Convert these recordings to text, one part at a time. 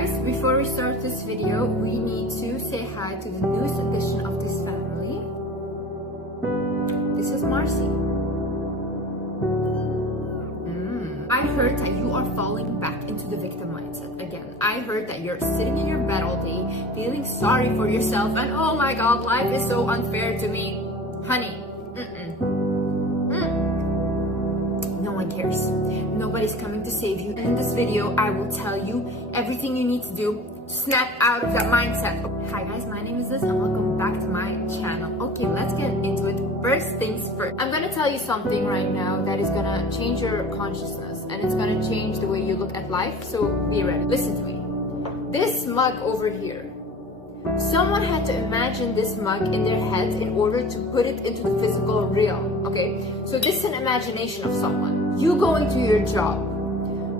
guys, before we start this video, we need to say hi to the newest addition of this family. This is Marcy. I heard that you are falling back into the victim mindset again. I heard that you're sitting in your bed all day, feeling sorry for yourself, and oh my god, life is so unfair to me. Honey, no one cares. Nobody's coming to save you. And in this video, I will tell you everything you need to do to snap out of that mindset. Hi guys, my name is Liz and welcome back to my channel. Okay, let's get into it. First things first. I'm gonna tell you something right now that is gonna change your consciousness and it's gonna change the way you look at life, so be ready. Listen to me. This mug over here, someone had to imagine this mug in their head in order to put it into the physical real, okay? So this is an imagination of someone. You going to your job.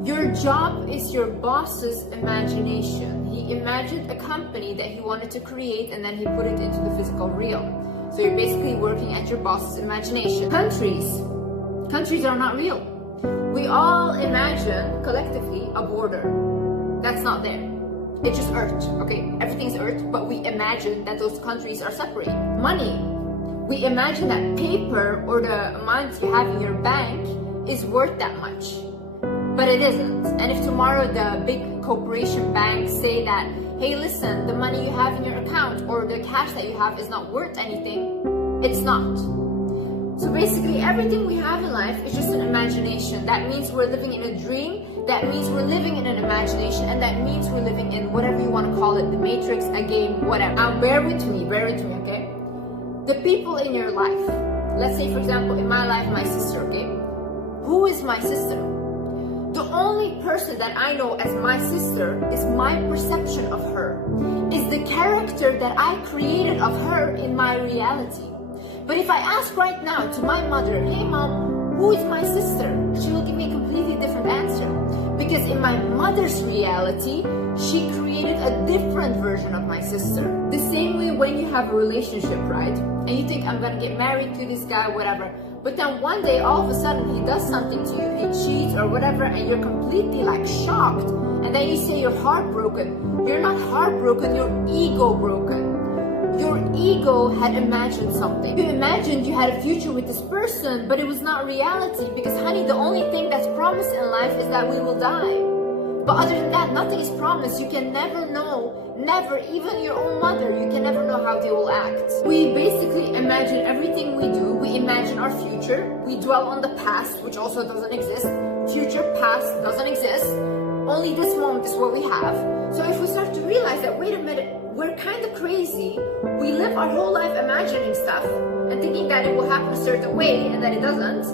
Your job is your boss's imagination. He imagined a company that he wanted to create and then he put it into the physical real. So you're basically working at your boss's imagination. Countries are not real. We all imagine collectively a border. That's not there. It's just Earth, okay? Everything's Earth, but we imagine that those countries are separate. Money. We imagine that paper or the amount you have in your bank is worth that much. But it isn't. And if tomorrow the big corporation banks say that, hey listen, the money you have in your account or the cash that you have is not worth anything, it's not. So basically everything we have in life is just an imagination. That means we're living in a dream. That means we're living in an imagination, and that means we're living in whatever you want to call it, the matrix, a game, whatever. Now bear with me, okay? The people in your life, let's say for example in my life, my sister, okay? Who is my sister? The only person that I know as my sister is my perception of her, is the character that I created of her in my reality. But if I ask right now to my mother, hey mom, who is my sister? She will give me a completely different answer. Because in my mother's reality, she created a different version of my sister. The same way when you have a relationship, right? And you think, I'm gonna get married to this guy, whatever. But then one day, all of a sudden, he does something to you, he cheats or whatever, and you're completely like shocked. And then you say you're heartbroken. You're not heartbroken, you're ego broken. Your ego had imagined something. You imagined you had a future with this person, but it was not reality because, honey, the only thing that's promised in life is that we will die. But other than that, nothing is promised. You can never know, never, even your own mother, you can never know how they will act. We basically imagine everything we do. We imagine our future. We dwell on the past, which also doesn't exist. Future, past doesn't exist. Only this moment is what we have. So if we start to realize that, wait a minute, we're kind of crazy. We live our whole life imagining stuff and thinking that it will happen a certain way and that it doesn't.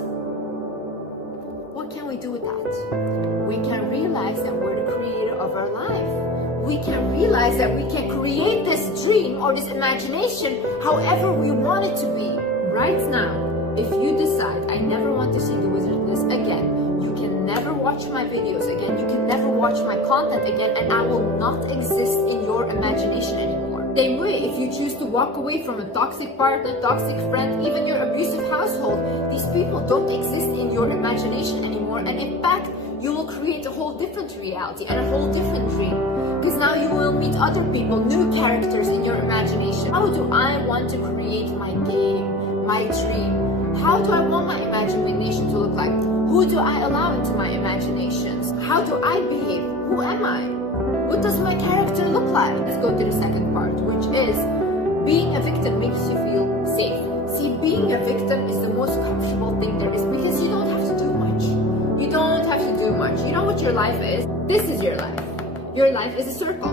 What can we do with that? We can realize that we're the creator of our life. We can realize that we can create this dream or this imagination however we want it to be. Right now, if you decide, I never want to see the wizardness again, you can never watch my videos again, you can never watch my content again, and I will not exist in your imagination anymore. Same way, if you choose to walk away from a toxic partner, toxic friend, even your abusive household, these people don't exist in your imagination anymore, and in fact, you will create a whole different reality and a whole different dream. Because now you will meet other people, new characters in your imagination. How do I want to create my game, my dream? How do I want my imagination to look like? Who do I allow into my imaginations? How do I behave? Who am I? What does my character look like? Let's go to the second part, which is being a victim makes you feel safe. See, being a victim is the most comfortable thing there is because you don't have to do much. You don't have to do much. You know what your life is? This is your life. Your life is a circle.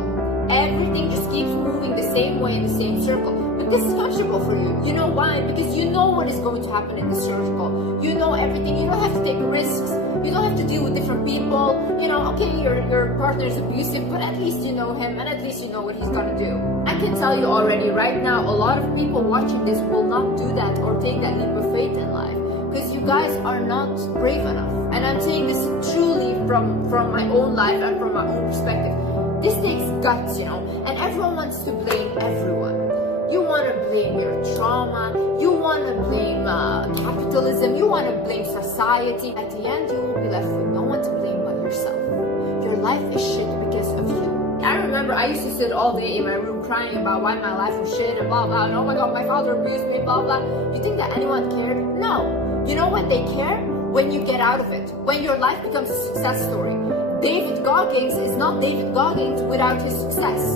Everything just keeps moving the same way in the same circle. But this is comfortable for you. You know why? Because you know what is going to happen in the circle. You know everything. You don't have to take risks. You don't have to deal with different people. You know, okay, your partner is abusive, but at least you know him and at least you know what he's gonna do. I can tell you already right now, a lot of people watching this will not do that or take that leap of faith in life. Because you guys are not brave enough. And I'm saying this truly from my own life and from my own perspective. This takes guts, you know, and everyone wants to blame everyone. You want to blame your trauma, you want to blame capitalism, you want to blame society. At the end, you will be left with no one to blame but yourself. Your life is shit because of you. remember I used to sit all day in my room crying about why my life was shit and blah blah, and oh my god, my father abused me, blah blah. You think that anyone cared? No. You know when they care? When you get out of it. When your life becomes a success story. David Goggins is not David Goggins without his success.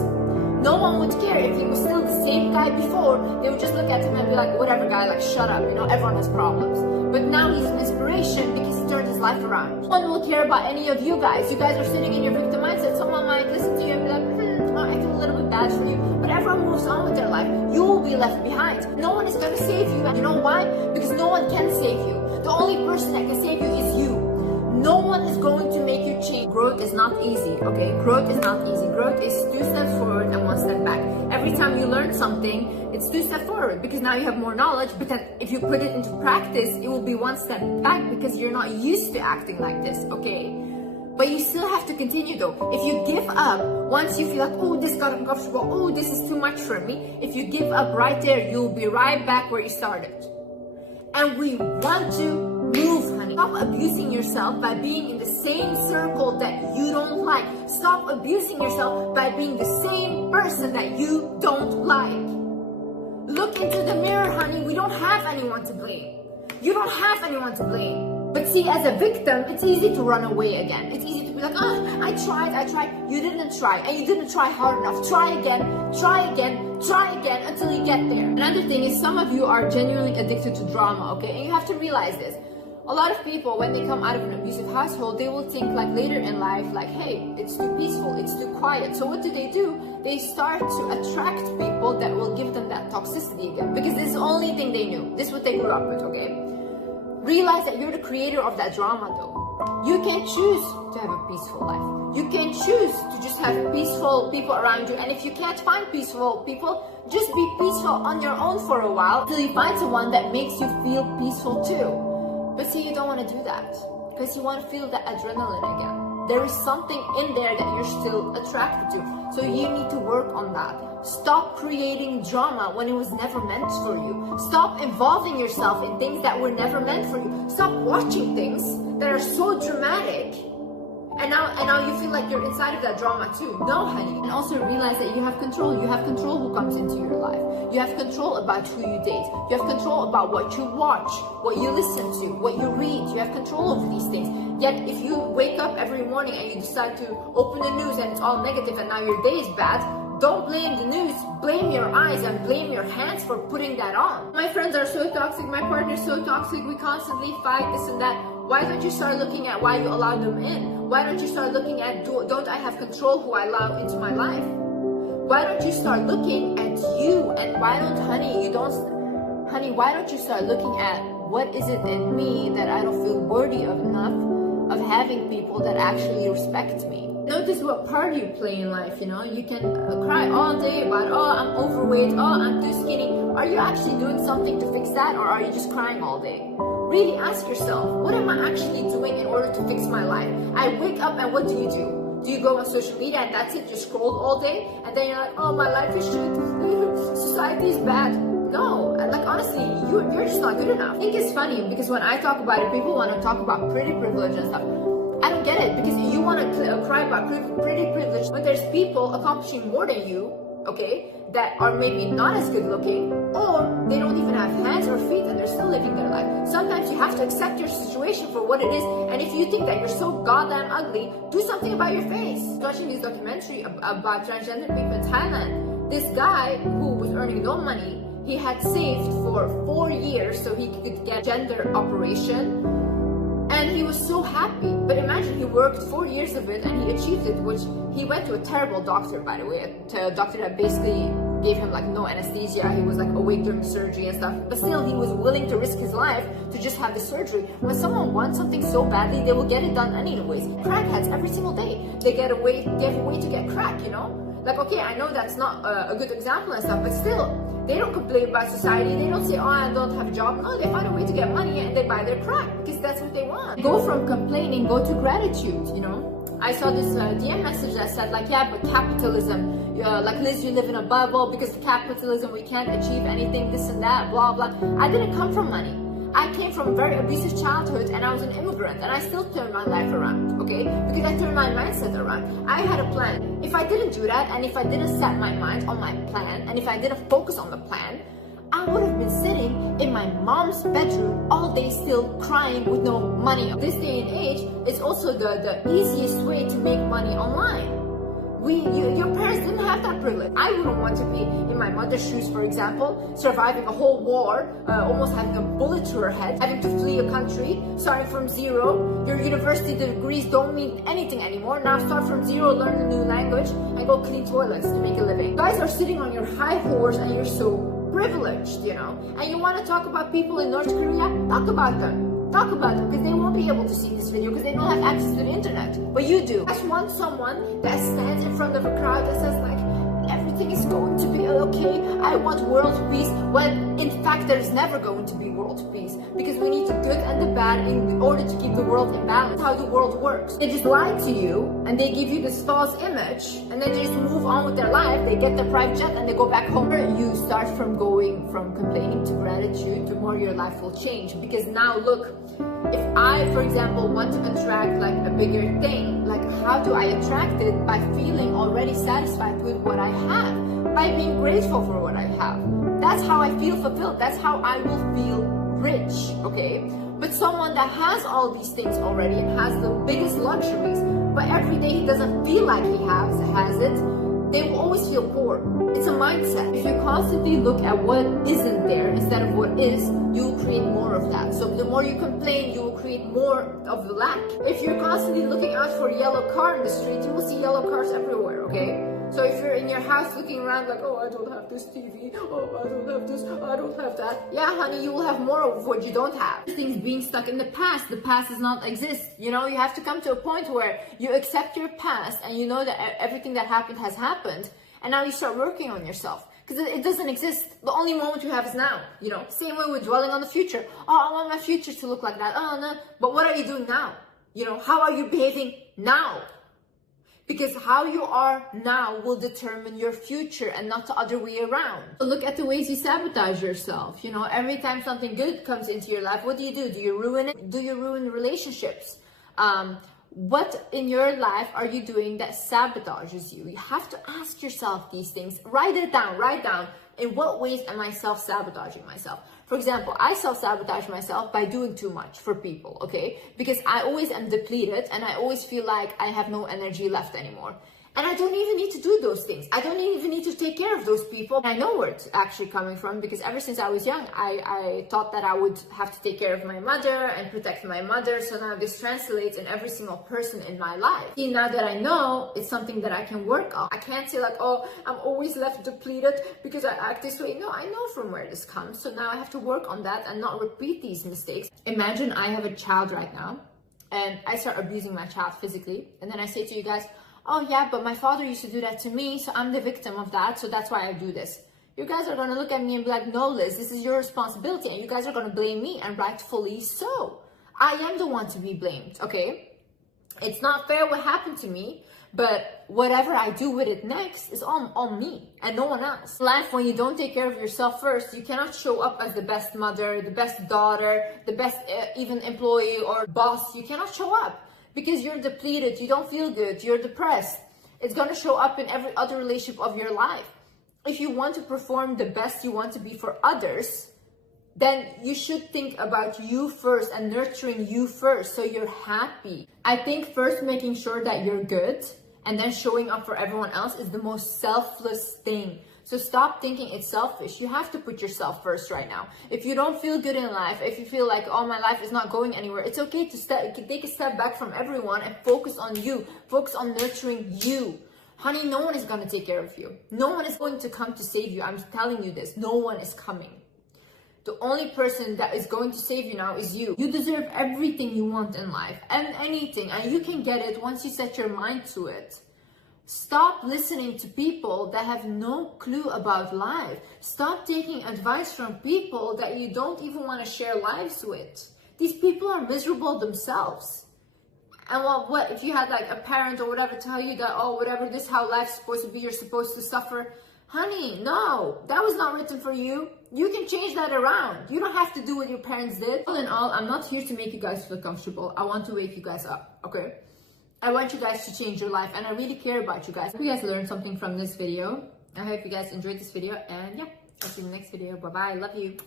No one would care if he was still the same guy before. They would just look at him and be like, whatever guy, like shut up, you know, everyone has problems. But now he's an inspiration because he turned his life around. No one will care about any of you guys. You guys are sitting in your victim mindset. Someone might listen to you and be like, I feel a little bit bad for you. But everyone moves on with their life. You will be left behind. No one is going to save you. And you know why? Because no one can save you. The only person that can save you is you. No one is going to make you change. Growth is not easy, okay? Growth is not easy. Growth is 2 steps forward and 1 step back. Every time you learn something, it's 2 steps forward because now you have more knowledge, but then if you put it into practice, it will be 1 step back because you're not used to acting like this, okay? But you still have to continue though. If you give up, once you feel like, oh, this got uncomfortable, oh, this is too much for me, if you give up right there, you'll be right back where you started. And we want to move, honey. Stop abusing yourself by being in the same circle that you don't like. Stop abusing yourself by being the same person that you don't like. Look into the mirror, honey. We don't have anyone to blame. You don't have anyone to blame. But see, as a victim, it's easy to run away again. It's easy to be like, oh, I tried. You didn't try, and you didn't try hard enough. Try again until you get there. Another thing is some of you are genuinely addicted to drama, okay? And you have to realize this. A lot of people, when they come out of an abusive household, they will think like later in life, like, hey, it's too peaceful, it's too quiet. So what do? They start to attract people that will give them that toxicity again. Because this is the only thing they knew. This is what they grew up with, okay? Realize that you're the creator of that drama though. You can choose to have a peaceful life. You can choose to just have peaceful people around you. And if you can't find peaceful people, just be peaceful on your own for a while until you find someone that makes you feel peaceful too. But see, you don't want to do that because you want to feel the adrenaline again. There is something in there that you're still attracted to. So you need to work on that. Stop creating drama when it was never meant for you. Stop involving yourself in things that were never meant for you. Stop watching things that are so dramatic. And now you feel like you're inside of that drama too. No, honey. And also realize that you have control. You have control who comes into your life. You have control about who you date. You have control about what you watch, what you listen to, what you read. You have control over these things. Yet if you wake up every morning and you decide to open the news and it's all negative and now your day is bad, don't blame the news. Blame your eyes and blame your hands for putting that on. My friends are so toxic. My partner's so toxic. We constantly fight, this and that. Why don't you start looking at why you allow them in? Why don't you start looking at, don't I have control who I allow into my life? Why don't you start looking at you? And why don't, honey, why don't you start looking at what is it in me that I don't feel worthy of enough of having people that actually respect me? Notice what part you play in life, you know? You can cry all day about, oh, I'm overweight, oh, I'm too skinny. Are you actually doing something to fix that, or are you just crying all day? Really ask yourself, what am I actually doing in order to fix my life? I wake up and what do? Do you go on social media and that's it? You scroll all day and then you're like, oh, my life is shit. Society is bad. No, like honestly, you're just not good enough. I think it's funny because when I talk about it, people want to talk about pretty privilege and stuff. I don't get it because you want to cry about pretty privilege when there's people accomplishing more than you, okay, that are maybe not as good looking, or they don't even have hands or feet and they're still living their life. Sometimes you have to accept your situation for what it is, and if you think that you're so goddamn ugly, do something about your face. Watching this documentary about transgender people in Thailand, this guy who was earning no money, he had saved for 4 years so he could get gender operation. And he was so happy. But imagine he worked 4 years of it and he achieved it, which he went to a terrible doctor, by the way. A doctor that basically gave him like no anesthesia. He was like awake during surgery and stuff. But still, he was willing to risk his life to just have the surgery. When someone wants something so badly, they will get it done anyways. Crackheads every single day, they have a way to get crack, you know? Like, okay, I know that's not a good example and stuff, but still, they don't complain about society. They don't say, oh, I don't have a job. No, they find a way to get money and they buy their crack because that's what they want. Go from complaining, go to gratitude, you know? I saw this DM message that said like, yeah, but capitalism, like Liz, you live in a bubble because of capitalism, we can't achieve anything, this and that, blah, blah. I didn't come from money. I came from a very abusive childhood and I was an immigrant and I still turned my life around, okay? Because I turned my mindset around. I had a plan. If I didn't do that and if I didn't set my mind on my plan and if I didn't focus on the plan, I would have been sitting in my mom's bedroom all day still crying with no money. This day and age, it's also the easiest way to make money online. Your parents didn't have that privilege. I wouldn't want to be in my mother's shoes, for example, surviving a whole war, almost having a bullet to her head, having to flee a country, starting from zero. Your university degrees don't mean anything anymore. Now start from zero, learn a new language, and go clean toilets to make a living. You guys are sitting on your high horse and you're so privileged, you know. And you want to talk about people in North Korea? Talk about them. Talk about them, because they won't be able to see this video because they don't have access to the internet. But you do. I just want someone that stands in front of a crowd that says like, everything is going to be okay. I want world peace. When in fact there's never going to be world peace, because we need the good and the bad in order to keep the world in balance. How the world works. They just lie to you and they give you this false image and then they just move on with their life. They get their private jet and they go back home. You start from going from complaining to gratitude, the more your life will change. Because now look, if I, for example, want to attract like a bigger thing, like how do I attract it? By feeling already satisfied with what I have, by being grateful for what I have. That's how I feel fulfilled. That's how I will feel rich, okay? But someone that has all these things already and has the biggest luxuries, but every day he doesn't feel like he has it, they will always feel poor. It's a mindset. If you constantly look at what isn't there instead of what is, you will create more of that. So the more you complain, you will create more of the lack. If you're constantly looking out for a yellow car in the street, you will see yellow cars everywhere, okay? So if you're in your house looking around like, oh, I don't have this TV, oh, I don't have this, I don't have that. Yeah, honey, you will have more of what you don't have. Things being stuck in the past does not exist. You know, you have to come to a point where you accept your past and you know that everything that happened has happened. And now you start working on yourself. Because it doesn't exist. The only moment you have is now. You know, same way with dwelling on the future. Oh, I want my future to look like that. Oh, no. But what are you doing now? You know, how are you behaving now? Because how you are now will determine your future and not the other way around. So look at the ways you sabotage yourself. You know, every time something good comes into your life, what do? Do you ruin it? Do you ruin relationships? What in your life are you doing that sabotages you? You have to ask yourself these things. Write it down. Write down. In what ways am I self-sabotaging myself? For example, I self-sabotage myself by doing too much for people, okay? Because I always am depleted and I always feel like I have no energy left anymore. And I don't even need to do those things. I don't even need to take care of those people. I know where it's actually coming from, because ever since I was young, I thought that I would have to take care of my mother and protect my mother. So now this translates in every single person in my life. See, now that I know, it's something that I can work on. I can't say like, oh, I'm always left depleted because I act this way. No, I know from where this comes. So now I have to work on that and not repeat these mistakes. Imagine I have a child right now and I start abusing my child physically. And then I say to you guys, oh yeah, but my father used to do that to me, so I'm the victim of that, so that's why I do this. You guys are going to look at me and be like, no, Liz, this is your responsibility, and you guys are going to blame me, and rightfully so. I am the one to be blamed, okay? It's not fair what happened to me, but whatever I do with it next is on me and no one else. Life, when you don't take care of yourself first, you cannot show up as the best mother, the best daughter, the best even employee or boss. You cannot show up. Because you're depleted, you don't feel good, you're depressed. It's going to show up in every other relationship of your life. If you want to perform the best you want to be for others, then you should think about you first and nurturing you first so you're happy. I think first making sure that you're good and then showing up for everyone else is the most selfless thing. So stop thinking it's selfish. You have to put yourself first right now. If you don't feel good in life, if you feel like, oh, my life is not going anywhere, it's okay to take a step back from everyone and focus on you. Focus on nurturing you. Honey, no one is going to take care of you. No one is going to come to save you. I'm telling you this. No one is coming. The only person that is going to save you now is you. You deserve everything you want in life and anything. And you can get it once you set your mind to it. Stop listening to people that have no clue about life. Stop taking advice from people that you don't even want to share lives with. These people are miserable themselves. And what if you had like a parent or whatever tell you that, oh, whatever, this is how life's supposed to be, you're supposed to suffer. Honey, no, that was not written for you. You can change that around. You don't have to do what your parents did. All in all, I'm not here to make you guys feel comfortable. I want to wake you guys up, okay? I want you guys to change your life, and I really care about you guys. I hope you guys learned something from this video. I hope you guys enjoyed this video, and yeah, I'll see you in the next video. Bye-bye. Love you.